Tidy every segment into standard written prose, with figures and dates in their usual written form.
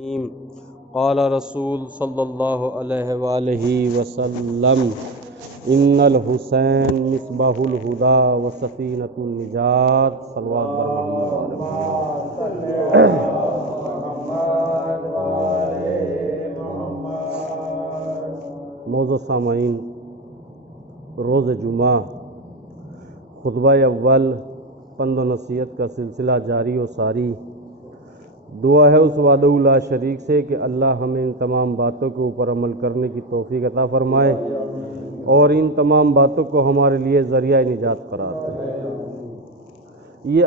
قال رسول صلی اللہ علیہ وآلہ وسلم ان الحسین مصباح الہدا و سفینۃ النجات صلوات بر محمد۔ معزز سامعین، روز جمعہ خطبہ اول پند و نصیحت کا سلسلہ جاری و ساری۔ دعا ہے اس وحدہ لا شریک سے کہ اللہ ہمیں ان تمام باتوں کے اوپر عمل کرنے کی توفیق عطا فرمائے اور ان تمام باتوں کو ہمارے لیے ذریعہ نجات قرار دے۔ یہ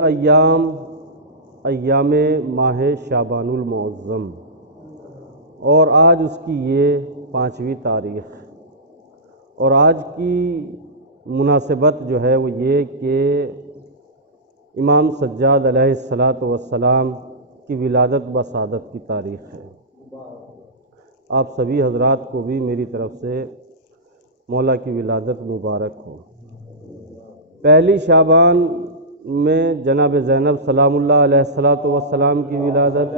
ایام ماہ شعبان المعظم اور آج اس کی یہ 5ویں تاریخ، اور آج کی مناسبت جو ہے وہ یہ کہ امام سجاد علیہ الصلاۃ والسلام کی ولادت بسعادت کی تاریخ ہے۔ آپ سبھی حضرات کو بھی میری طرف سے مولا کی ولادت مبارک ہو۔ پہلی شعبان میں جناب زینب سلام اللہ علیہ الصلاۃ والسلام کی ولادت،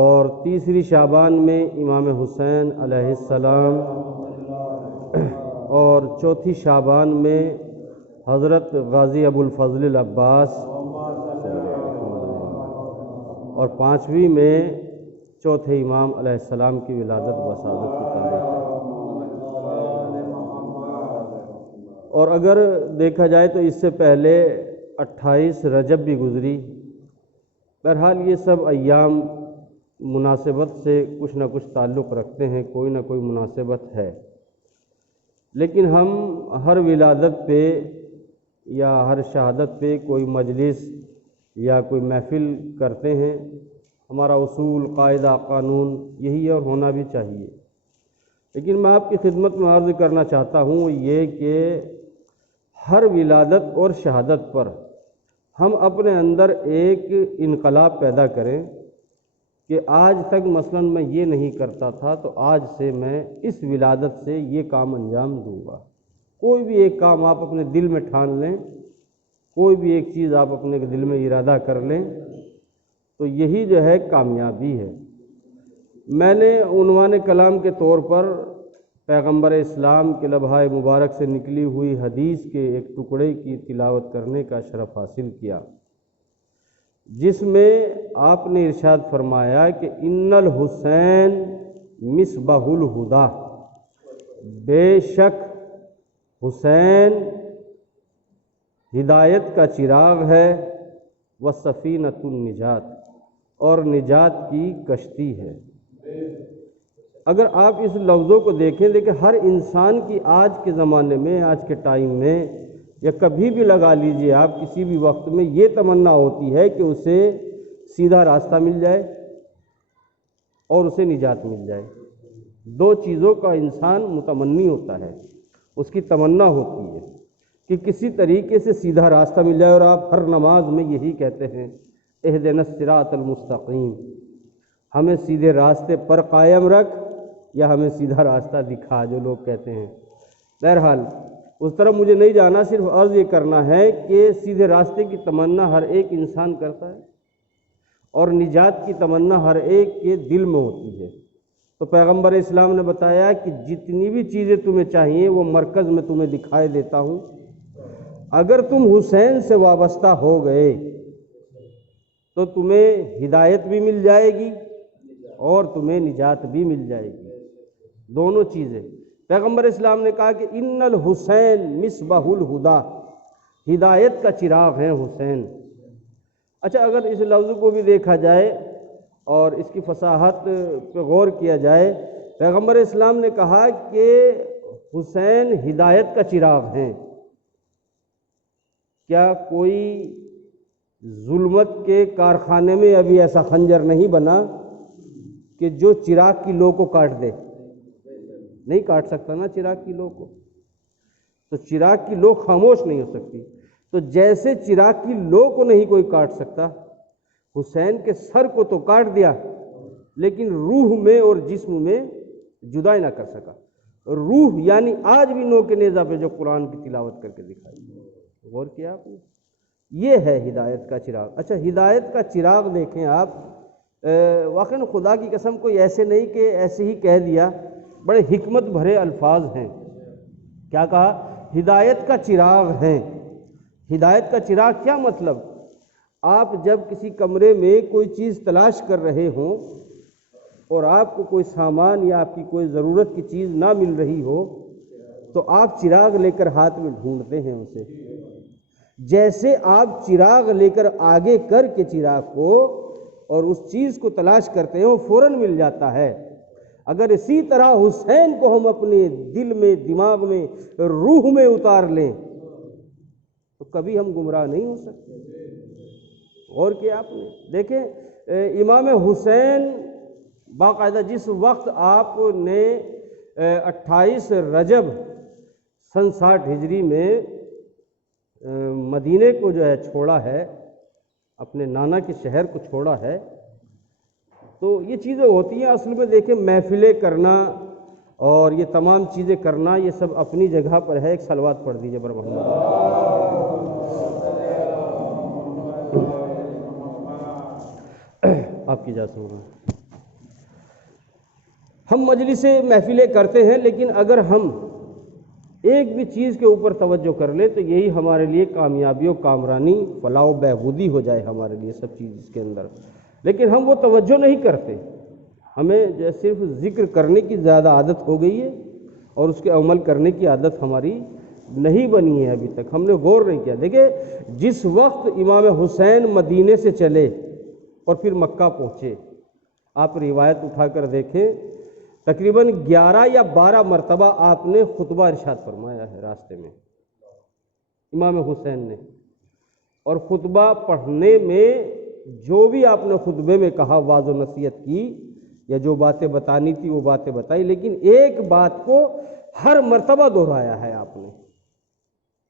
اور تیسری شعبان میں امام حسین علیہ السلام، اور چوتھی شعبان میں حضرت غازی ابو الفضل العباس، اور 5ویں میں چوتھے امام علیہ السلام کی ولادت بسعادت کی تاریخ ہے۔ اور اگر دیکھا جائے تو اس سے پہلے 28 رجب بھی گزری۔ بہرحال یہ سب ایام مناسبت سے کچھ نہ کچھ تعلق رکھتے ہیں، کوئی نہ کوئی مناسبت ہے، لیکن ہم ہر ولادت پہ یا ہر شہادت پہ کوئی مجلس یا کوئی محفل کرتے ہیں۔ ہمارا اصول، قاعدہ، قانون یہی ہے اور ہونا بھی چاہیے۔ لیکن میں آپ کی خدمت میں عرض کرنا چاہتا ہوں یہ کہ ہر ولادت اور شہادت پر ہم اپنے اندر ایک انقلاب پیدا کریں کہ آج تک مثلا میں یہ نہیں کرتا تھا تو آج سے میں اس ولادت سے یہ کام انجام دوں گا۔ کوئی بھی ایک کام آپ اپنے دل میں ٹھان لیں، کوئی بھی ایک چیز آپ اپنے دل میں ارادہ کر لیں تو یہی جو ہے کامیابی ہے۔ میں نے عنوان کلام کے طور پر پیغمبر اسلام کے لبھائے مبارک سے نکلی ہوئی حدیث کے ایک ٹکڑے کی تلاوت کرنے کا شرف حاصل کیا، جس میں آپ نے ارشاد فرمایا کہ ان الحسین مصباح الہدا، بے شک حسین ہدایت کا چراغ ہے، وسفینۃ النجات، اور نجات کی کشتی ہے۔ اگر آپ اس لفظوں کو دیکھیں ہر انسان کی آج کے زمانے میں، آج کے ٹائم میں، یا کبھی بھی لگا لیجئے آپ کسی بھی وقت میں، یہ تمنا ہوتی ہے کہ اسے سیدھا راستہ مل جائے اور اسے نجات مل جائے۔ دو چیزوں کا انسان متمنی ہوتا ہے، اس کی تمنا ہوتی ہے کہ کسی طریقے سے سیدھا راستہ مل جائے، اور آپ ہر نماز میں یہی کہتے ہیں اہدنا الصراط المستقیم، ہمیں سیدھے راستے پر قائم رکھ یا ہمیں سیدھا راستہ دکھا، جو لوگ کہتے ہیں۔ بہرحال اس طرف مجھے نہیں جانا، صرف عرض یہ کرنا ہے کہ سیدھے راستے کی تمنا ہر ایک انسان کرتا ہے، اور نجات کی تمنا ہر ایک کے دل میں ہوتی ہے۔ تو پیغمبر اسلام نے بتایا کہ جتنی بھی چیزیں تمہیں چاہیے وہ مرکز میں تمہیں دکھائے دیتا ہوں، اگر تم حسین سے وابستہ ہو گئے تو تمہیں ہدایت بھی مل جائے گی اور تمہیں نجات بھی مل جائے گی، دونوں چیزیں۔ پیغمبر اسلام نے کہا کہ ان الحسین مصباح الہدا، ہدایت کا چراغ ہے حسین۔ اچھا، اگر اس لفظ کو بھی دیکھا جائے اور اس کی فصاحت پہ غور کیا جائے، پیغمبر اسلام نے کہا کہ حسین ہدایت کا چراغ ہیں۔ کیا کوئی ظلمت کے کارخانے میں ابھی ایسا خنجر نہیں بنا کہ جو چراغ کی لو کو کاٹ دے؟ نہیں کاٹ سکتا نا چراغ کی لو کو، تو چراغ کی لو خاموش نہیں ہو سکتی۔ تو جیسے چراغ کی لو کو نہیں کوئی کاٹ سکتا، حسین کے سر کو تو کاٹ دیا لیکن روح میں اور جسم میں جدا نہ کر سکا۔ روح یعنی آج بھی نو کے نیزہ پہ جو قرآن کی تلاوت کر کے دکھائی، غور کیا آپ نے؟ یہ ہے ہدایت کا چراغ۔ اچھا، ہدایت کا چراغ دیکھیں آپ واقعی خدا کی قسم کوئی ایسے نہیں کہ ایسے ہی کہہ دیا، بڑے حکمت بھرے الفاظ ہیں۔ کیا کہا؟ ہدایت کا چراغ ہیں۔ ہدایت کا چراغ کیا مطلب؟ آپ جب کسی کمرے میں کوئی چیز تلاش کر رہے ہوں اور آپ کو کوئی سامان یا آپ کی کوئی ضرورت کی چیز نہ مل رہی ہو تو آپ چراغ لے کر ہاتھ میں ڈھونڈتے ہیں اسے۔ جیسے آپ چراغ لے کر آگے کر کے چراغ کو اور اس چیز کو تلاش کرتے ہیں وہ فوراً مل جاتا ہے۔ اگر اسی طرح حسین کو ہم اپنے دل میں، دماغ میں، روح میں اتار لیں تو کبھی ہم گمراہ نہیں ہو سکتے۔ غور کیا آپ نے؟ دیکھیں امام حسین باقاعدہ جس وقت آپ نے 28 رجب سن 60 ہجری میں مدینے کو جو ہے چھوڑا ہے، اپنے نانا کے شہر کو چھوڑا ہے، تو یہ چیزیں ہوتی ہیں اصل میں۔ دیکھیں محفلیں کرنا اور یہ تمام چیزیں کرنا یہ سب اپنی جگہ پر ہے۔ ایک صلوات پڑھ دیجئے بر محمد۔ آپ کی اجازت ہوگا۔ ہم مجلس محفلیں کرتے ہیں، لیکن اگر ہم ایک بھی چیز کے اوپر توجہ کر لیں تو یہی ہمارے لیے کامیابی و کامرانی، فلاح و بہبودی ہو جائے ہمارے لیے سب چیز اس کے اندر۔ لیکن ہم وہ توجہ نہیں کرتے، ہمیں جو صرف ذکر کرنے کی زیادہ عادت ہو گئی ہے اور اس کے عمل کرنے کی عادت ہماری نہیں بنی ہے ابھی تک، ہم نے غور نہیں کیا۔ دیکھیں جس وقت امام حسین مدینے سے چلے اور پھر مکہ پہنچے، آپ روایت اٹھا کر دیکھیں تقریباً 11 یا 12 مرتبہ آپ نے خطبہ ارشاد فرمایا ہے راستے میں امام حسین نے، اور خطبہ پڑھنے میں جو بھی آپ نے خطبے میں کہا، واعظ و نصیحت کی یا جو باتیں بتانی تھی وہ باتیں بتائی، لیکن ایک بات کو ہر مرتبہ دہرایا ہے آپ نے۔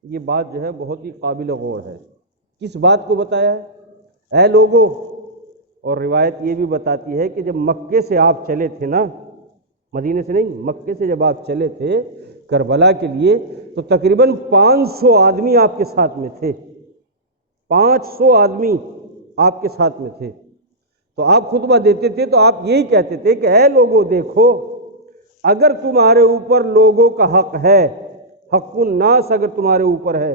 یہ بات جو ہے بہت ہی قابل غور ہے۔ کس بات کو بتایا ہے؟ اے لوگو، اور روایت یہ بھی بتاتی ہے کہ جب مکے سے آپ چلے تھے نا، مدینے سے نہیں، مکے سے جب آپ چلے تھے کربلا کے لیے تو تقریباً 500 آدمی آپ کے ساتھ میں تھے، 500 آدمی آپ کے ساتھ میں تھے۔ تو آپ خطبہ دیتے تھے تو آپ یہی کہتے تھے کہ اے لوگو دیکھو، اگر تمہارے اوپر لوگوں کا حق ہے، حق الناس اگر تمہارے اوپر ہے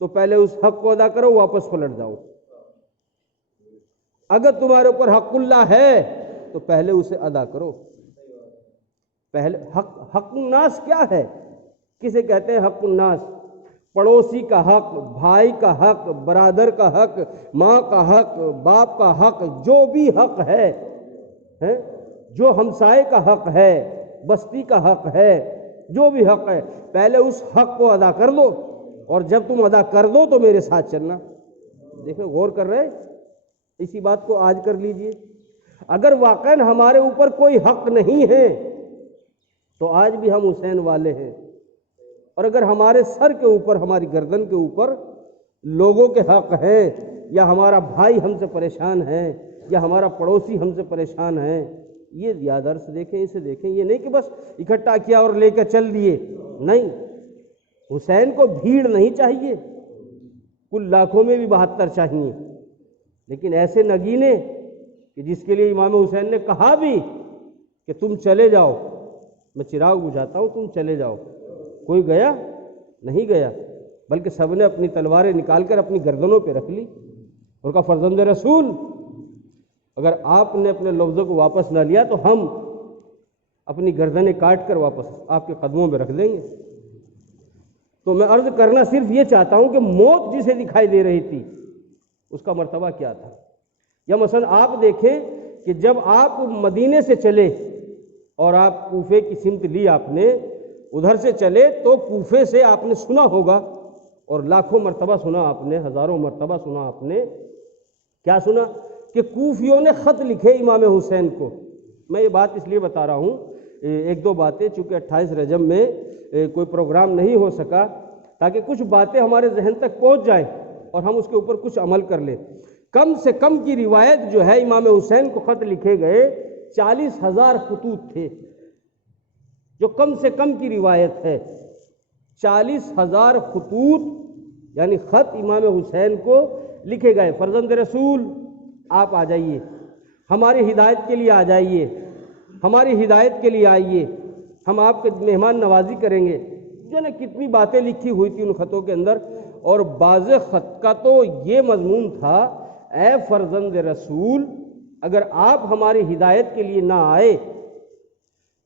تو پہلے اس حق کو ادا کرو، واپس پلٹ جاؤ۔ اگر تمہارے اوپر حق اللہ ہے تو پہلے اسے ادا کرو۔ پہلے حق الناس کیا ہے؟ کسے کہتے ہیں حق الناس؟ پڑوسی کا حق، بھائی کا حق، برادر کا حق، ماں کا حق، باپ کا حق، جو بھی حق ہے، جو ہمسائے کا حق ہے، بستی کا حق ہے، جو بھی حق ہے، پہلے اس حق کو ادا کر دو، اور جب تم ادا کر دو تو میرے ساتھ چلنا۔ دیکھیں غور کر رہے، اسی بات کو آج کر لیجئے۔ اگر واقعاً ہمارے اوپر کوئی حق نہیں ہے تو آج بھی ہم حسین والے ہیں، اور اگر ہمارے سر کے اوپر، ہماری گردن کے اوپر لوگوں کے حق ہیں، یا ہمارا بھائی ہم سے پریشان ہے، یا ہمارا پڑوسی ہم سے پریشان ہے، یہ یاد عرص دیکھیں، اسے دیکھیں۔ یہ نہیں کہ بس اکٹھا کیا اور لے کر چل دیے، نہیں۔ حسین کو بھیڑ نہیں چاہیے، کل لاکھوں میں بھی 72 چاہیے، لیکن ایسے نگینے کہ جس کے لیے امام حسین نے کہا بھی کہ تم چلے جاؤ، میں چراغ بجھاتا ہوں، تم چلے جاؤ۔ کوئی گیا؟ نہیں گیا، بلکہ سب نے اپنی تلواریں نکال کر اپنی گردنوں پہ رکھ لی اور کہا فرزند رسول، اگر آپ نے اپنے لفظوں کو واپس نہ لیا تو ہم اپنی گردنیں کاٹ کر واپس آپ کے قدموں میں رکھ دیں گے۔ تو میں عرض کرنا صرف یہ چاہتا ہوں کہ موت جسے دکھائی دے رہی تھی اس کا مرتبہ کیا تھا؟ یا مثلا آپ دیکھیں کہ جب آپ مدینے سے چلے اور آپ کوفے کی سمت لی، آپ نے ادھر سے چلے تو کوفے سے آپ نے سنا ہوگا، اور لاکھوں مرتبہ سنا آپ نے، ہزاروں مرتبہ سنا آپ نے، کیا سنا؟ کہ کوفیوں نے خط لکھے امام حسین کو۔ میں یہ بات اس لیے بتا رہا ہوں، ایک دو باتیں، چونکہ 28 رجب میں کوئی پروگرام نہیں ہو سکا، تاکہ کچھ باتیں ہمارے ذہن تک پہنچ جائیں اور ہم اس کے اوپر کچھ عمل کر لیں۔ کم سے کم کی روایت جو ہے امام حسین کو خط لکھے گئے 40,000 خطوط تھے، جو کم سے کم کی روایت ہے۔ 40,000 خطوط یعنی خط امام حسین کو لکھے گئے، فرزند رسول آپ آ جائیے، ہماری ہدایت کے لیے آ جائیے، ہماری ہدایت کے لیے آئیے، ہم آپ کے مہمان نوازی کریں گے۔ جو نے کتنی باتیں لکھی ہوئی تھی ان خطوں کے اندر، اور بعض خط کا تو یہ مضمون تھا، اے فرزند رسول، اگر آپ ہماری ہدایت کے لیے نہ آئے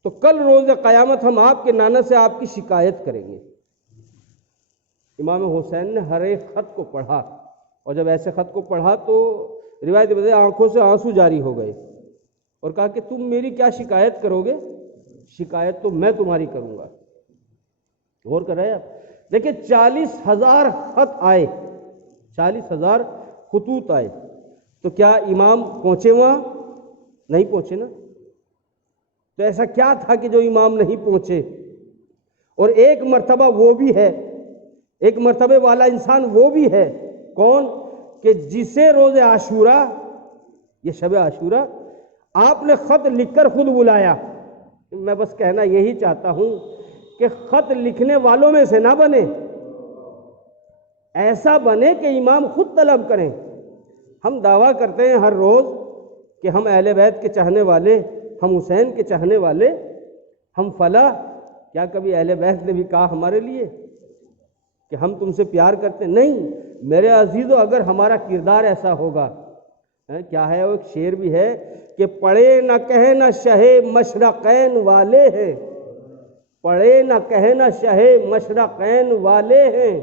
تو کل روز قیامت ہم آپ کے نانا سے آپ کی شکایت کریں گے۔ امام حسین نے ہر ایک خط کو پڑھا، اور جب ایسے خط کو پڑھا تو روایت بتائے آنکھوں سے آنسو جاری ہو گئے، اور کہا کہ تم میری کیا شکایت کرو گے؟ شکایت تو میں تمہاری کروں گا۔ غور کر رہے ہیں آپ؟ دیکھیں 40,000 خط آئے، 40,000 خطوط آئے، تو کیا امام پہنچے وہاں؟ نہیں پہنچے نا۔ تو ایسا کیا تھا کہ جو امام نہیں پہنچے؟ اور ایک مرتبہ وہ بھی ہے، ایک مرتبے والا انسان وہ بھی ہے، کون؟ کہ جسے روز عاشورہ، یہ شب عاشورہ، آپ نے خط لکھ کر خود بلایا۔ میں بس کہنا یہی چاہتا ہوں کہ خط لکھنے والوں میں سے نہ بنے، ایسا بنے کہ امام خود طلب کریں۔ ہم دعویٰ کرتے ہیں ہر روز کہ ہم اہل بیت کے چاہنے والے، ہم حسین کے چاہنے والے، ہم فلاں، کیا کبھی اہل بیت نے بھی کہا ہمارے لیے کہ ہم تم سے پیار کرتے ہیں؟ نہیں میرے عزیزو، اگر ہمارا کردار ایسا ہوگا، کیا ہے وہ ایک شعر بھی ہے کہ پڑھے نہ کہے نہ شہ مشرقین والے ہیں، پڑھے نہ کہے نہ شہ مشرقین والے ہیں،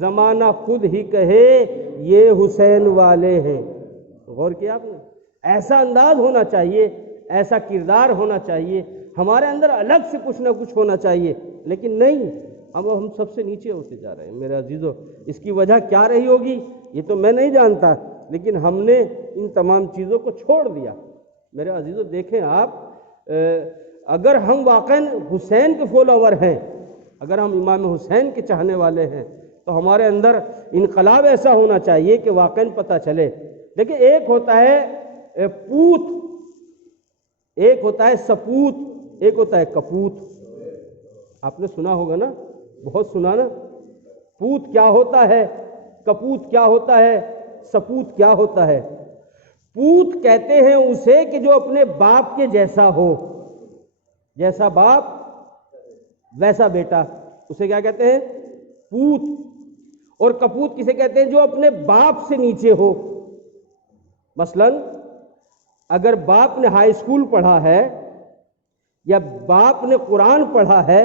زمانہ خود ہی کہے یہ حسین والے ہیں۔ غور کیا آپ نے؟ ایسا انداز ہونا چاہیے، ایسا کردار ہونا چاہیے، ہمارے اندر الگ سے کچھ نہ کچھ ہونا چاہیے، لیکن نہیں، اب ہم سب سے نیچے ہوتے جا رہے ہیں میرے عزیزو۔ اس کی وجہ کیا رہی ہوگی یہ تو میں نہیں جانتا، لیکن ہم نے ان تمام چیزوں کو چھوڑ دیا۔ میرے عزیزو دیکھیں آپ، اگر ہم واقعاً حسین کے فالوور ہیں، اگر ہم امام حسین کے چاہنے والے ہیں، تو ہمارے اندر انقلاب ایسا ہونا چاہیے کہ واقعاً پتہ چلے۔ دیکھیں ایک ہوتا ہے پوت، ایک ہوتا ہے سپوت، ایک ہوتا ہے کپوت۔ آپ نے سنا ہوگا نا، بہت سنا نا۔ پوت کیا ہوتا ہے، کپوت کیا ہوتا ہے، سپوت کیا ہوتا ہے؟ پوت کہتے ہیں اسے کہ جو اپنے باپ کے جیسا ہو، جیسا باپ ویسا بیٹا، اسے کیا کہتے ہیں؟ پوت۔ اور کپوت کسے کہتے ہیں؟ جو اپنے باپ سے نیچے ہو۔ مثلا اگر باپ نے ہائی اسکول پڑھا ہے یا باپ نے قرآن پڑھا ہے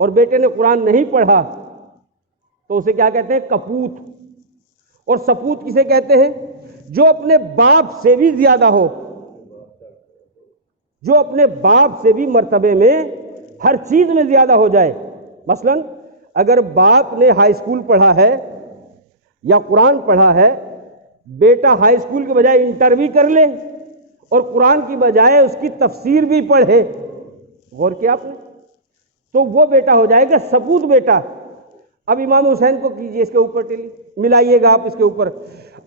اور بیٹے نے قرآن نہیں پڑھا تو اسے کیا کہتے ہیں؟ کپوت۔ اور سپوت کسے کہتے ہیں؟ جو اپنے باپ سے بھی زیادہ ہو، جو اپنے باپ سے بھی مرتبے میں ہر چیز میں زیادہ ہو جائے۔ مثلا اگر باپ نے ہائی اسکول پڑھا ہے یا قرآن پڑھا ہے، بیٹا ہائی اسکول کے بجائے انٹر بھی کر لے اور قرآن کی بجائے اس کی تفسیر بھی پڑھے، غور کیا آپ نے؟ تو وہ بیٹا ہو جائے گا سپوت بیٹا۔ اب امام حسین کو کیجئے اس کے اوپر ٹیلی ملائیے گا آپ اس کے اوپر۔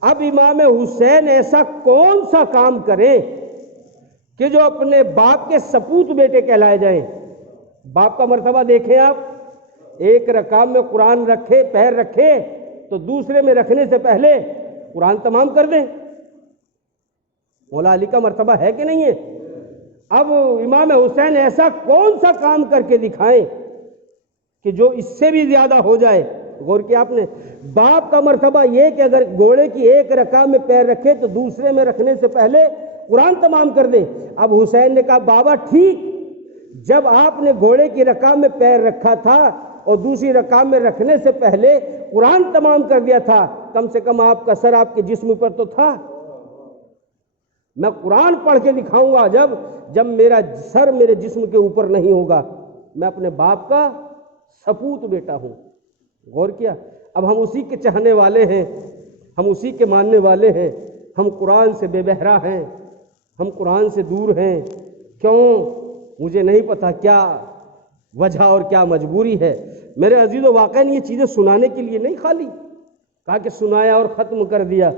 اب امام حسین ایسا کون سا کام کرے کہ جو اپنے باپ کے سپوت بیٹے کہلائے جائیں؟ باپ کا مرتبہ دیکھیں آپ، ایک رکعت میں قرآن رکھے، پیر رکھے تو دوسرے میں رکھنے سے پہلے قرآن تمام کر دیں۔ مولا علی کا مرتبہ ہے کہ نہیں ہے؟ اب امام حسین ایسا کون سا کام کر کے دکھائیں کہ جو اس سے بھی زیادہ ہو جائے؟ غور کیا آپ نے؟ باپ کا مرتبہ یہ کہ اگر گھوڑے کی ایک رکعت میں پیر رکھے تو دوسرے میں رکھنے سے پہلے قرآن تمام کر دے۔ اب حسین نے کہا بابا ٹھیک، جب آپ نے گھوڑے کی رکعت میں پیر رکھا تھا اور دوسری رکعت میں رکھنے سے پہلے قرآن تمام کر دیا تھا، کم سے کم آپ کا سر آپ کے جسم پر تو تھا۔ میں قرآن پڑھ کے دکھاؤں گا جب میرا سر میرے جسم کے اوپر نہیں ہوگا۔ میں اپنے باپ کا سپوت بیٹا ہوں۔ غور کیا؟ اب ہم اسی کے چاہنے والے ہیں، ہم اسی کے ماننے والے ہیں، ہم قرآن سے بے بہرا ہیں، ہم قرآن سے دور ہیں۔ کیوں؟ مجھے نہیں پتا کیا وجہ اور کیا مجبوری ہے۔ میرے عزیزو واقعاً یہ چیزیں سنانے کے لیے نہیں، خالی کہا کہ سنایا اور ختم کر دیا۔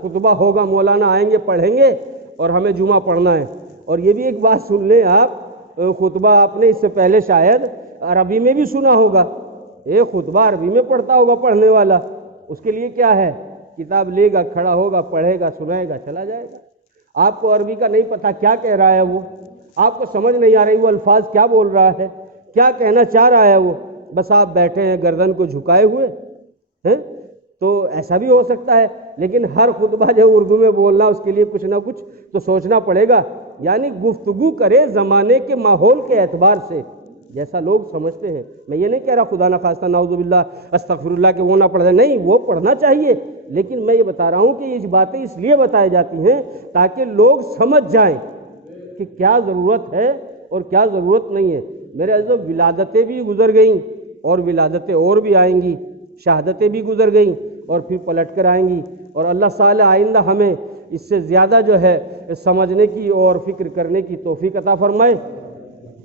خطبہ ہوگا، مولانا آئیں گے پڑھیں گے اور ہمیں جمعہ پڑھنا ہے۔ اور یہ بھی ایک بات سن لیں آپ، خطبہ آپ نے اس سے پہلے شاید عربی میں بھی سنا ہوگا، ایک خطبہ عربی میں پڑھتا ہوگا پڑھنے والا، اس کے لیے کیا ہے؟ کتاب لے گا، کھڑا ہوگا، پڑھے گا، سنائے گا، چلا جائے گا۔ آپ کو عربی کا نہیں پتہ کیا کہہ رہا ہے وہ، آپ کو سمجھ نہیں آ رہی وہ الفاظ کیا بول رہا ہے، کیا کہنا چاہ رہا ہے وہ، بس آپ بیٹھے ہیں گردن کو جھکائے ہوئے ہیں۔ تو ایسا بھی ہو سکتا ہے، لیکن ہر خطبہ جو اردو میں بولنا اس کے لیے کچھ نہ کچھ تو سوچنا پڑے گا، یعنی گفتگو کرے زمانے کے ماحول کے اعتبار سے جیسا لوگ سمجھتے ہیں۔ میں یہ نہیں کہہ رہا خدا نخواستہ نعوذ باللہ استغفر اللہ کہ وہ نہ پڑھ جائے، نہیں، وہ پڑھنا چاہیے، لیکن میں یہ بتا رہا ہوں کہ یہ باتیں اس لیے بتائی جاتی ہیں تاکہ لوگ سمجھ جائیں کہ کیا ضرورت ہے اور کیا ضرورت نہیں ہے۔ میرے عزیزو، ولادتیں بھی گزر گئیں اور ولادتیں اور بھی آئیں گی، شہادتیں بھی گزر گئیں اور پھر پلٹ کر آئیں گی، اور اللہ تعالی آئندہ ہمیں اس سے زیادہ جو ہے سمجھنے کی اور فکر کرنے کی توفیق عطا فرمائے۔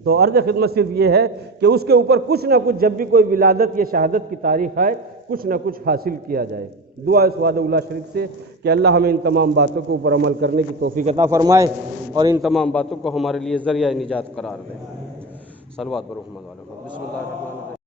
تو عرض خدمت صرف یہ ہے کہ اس کے اوپر کچھ نہ کچھ جب بھی کوئی ولادت یا شہادت کی تاریخ آئے کچھ نہ کچھ حاصل کیا جائے۔ دعا اس وعدہ اللہ شریک سے کہ اللہ ہمیں ان تمام باتوں کو اوپر عمل کرنے کی توفیق عطا فرمائے اور ان تمام باتوں کو ہمارے لیے ذریعہ نجات قرار دے۔ صلوات بر محمد علیہ وسلم۔ بسم اللہ الرحمن الرحیم۔